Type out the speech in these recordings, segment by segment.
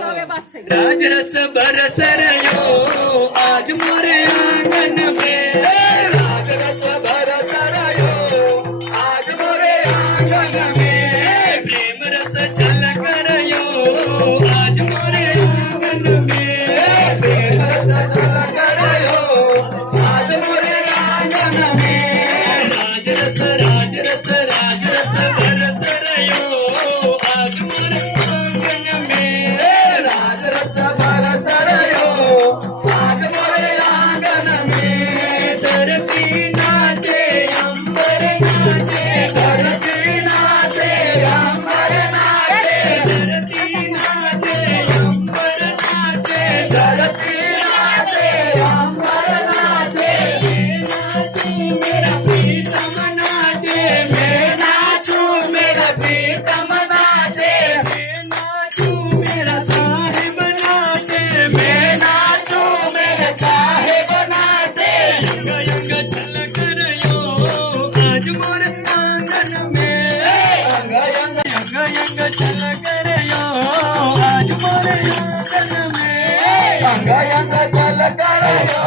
राजरस बरस रयो आज मोरे आंगन में, राजरस बरस रयो आज मोरे आंगन में, प्रेम रस झलक रयो आज मोरे आंगन में, प्रेम रस झलक रयो आज मोरे आंगन में, राजरस राजरस राजरस बरस रयो आज मोरे आंगन में, राजरस बरस रयो आज मोरे आंगन में, धरती नाचे अंबर नाचे, धरती नाचे अंबर नाचे, धरती नाचे अंबर नाचे, धरती नाचे अंबर नाचे, मैं नाचूं मेरा प्रीतम नाचे, मैं नाचूं मेरा प्रीतम नाचे, मैं नाचूं मेरा साहिब नाचे, यंग यंग झलक रयो आज मोरे आंगन में, यंग यंग झलक रयो आज मोरे आंगन में, यंग यंग झलक रयो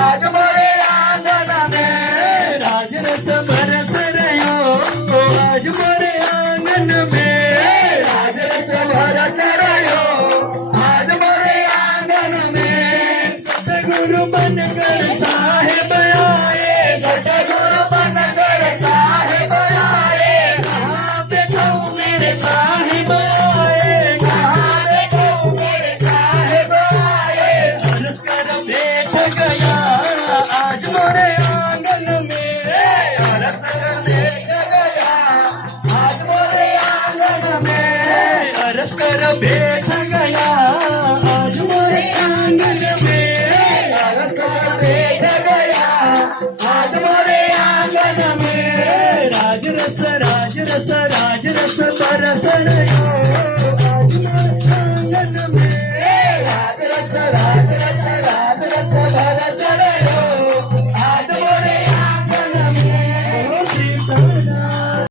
आज मोरे आंगन में, राजरस बरस रयो आज मोरे आंगन में, राजरस बरस रयो आज मोरे आंगन में, सतगुरु बनकर साहिब आए, सतगुरु बनकर साहिब आए, कहाँ बैठो मेरे साहिब आए, कहाँ बैठो मेरे साहिब आए, हंस कर बैठ गया आज मोरे आंगन में, हंस कर बैठ गया आज मोरे आंगन में, हंस कर बैठ गया आज मोरे आंगन में, हंस कर बैठ गया आज मोरे आंगन में, राजरस राजरस राजरस बरस रयो